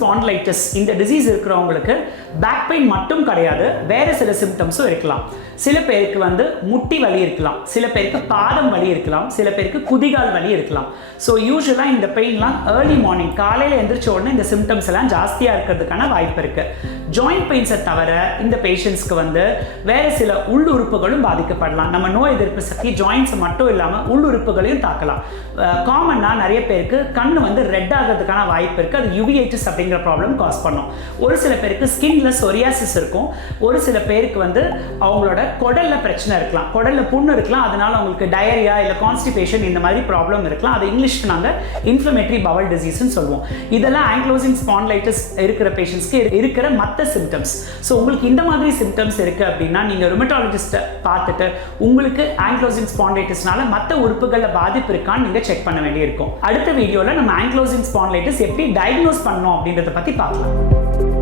Spondylitis இந்த disease இருக்கிறவங்களுக்கு back pain மட்டும் கிடையாது, வேறு சில சிம்டம்ஸும் இருக்கலாம். சில பேருக்கு வந்து முட்டி வலி இருக்கலாம், சில பேருக்கு பாதம் வலி இருக்கலாம், சில பேருக்கு குதிகால் வலி இருக்கலாம். ஸோ யூஸ்வலாக இந்த பெயின்லாம் ஏர்லி மார்னிங் காலையில் எழுந்திரிச்ச உடனே இந்த சிம்டம்ஸ் எல்லாம் ஜாஸ்தியாக இருக்கிறதுக்கான வாய்ப்பு இருக்குது. ஜாயிண்ட் பெயின்ஸை தவிர இந்த பேஷண்ட்ஸ்க்கு வந்து வேறு சில உள்ளுறுப்புகளும் பாதிக்கப்படலாம். நம்ம நோய் எதிர்ப்பு சக்தி ஜாயின்ஸ் மட்டும் இல்லாமல் உள்ளுறுப்புகளையும் தாக்கலாம். காமனாக நிறைய பேருக்கு கண் வந்து ரெட் ஆகிறதுக்கான வாய்ப்பு இருக்குது. அது யுவிஐட்டிஸ் அப்படிங்கிற ப்ராப்ளம் காஸ் பண்ணும். ஒரு சில பேருக்கு ஸ்கின்ல சொரியாசிஸ் இருக்கும். ஒரு சில பேருக்கு வந்து அவங்களோட குடல்ல பிரச்சனை இருக்கலாம், குடல்ல புண்ணு இருக்கலாம், அதனால அவங்களுக்கு டயரியா இல்லை கான்ஸ்டிபேஷன் இந்த மாதிரி ப்ராப்ளம் இருக்கலாம். அது இங்கிலீஷ்க்கு நாங்கள் இன்ஃப்ளமேட்டரி பவல் டிசீஸ்ன்னு சொல்லுவோம். இதெல்லாம் ஆங்கிலோசிங் ஸ்பாண்டிலைட்டிஸ் இருக்கிற பேஷண்ட்ஸ்க்கு இருக்கிற மற்ற சிம்டம்ஸ். ஸோ உங்களுக்கு இந்த மாதிரி சிம்டம்ஸ் இருக்குது அப்படின்னா நீங்கள் ருமட்டாலஜிஸ்ட்டை பார்த்துட்டு உங்களுக்கு ஆங்கிலோசிங் ஸ்பாண்டிலைட்டிஸ்னால மற்ற உறுப்புகளில் பாதிப்பு இருக்கான்னு நீங்கள் செக் பண்ண வேண்டியிருக்கும். அடுத்த வீடியோவில் நம்ம ஆங்கிலோசிங் ஸ்பாண்டிலைட்டிஸ் எப்படி டயக்னோஸ் பண்ணணும் அப்படின்றத பற்றி பார்க்கலாம்.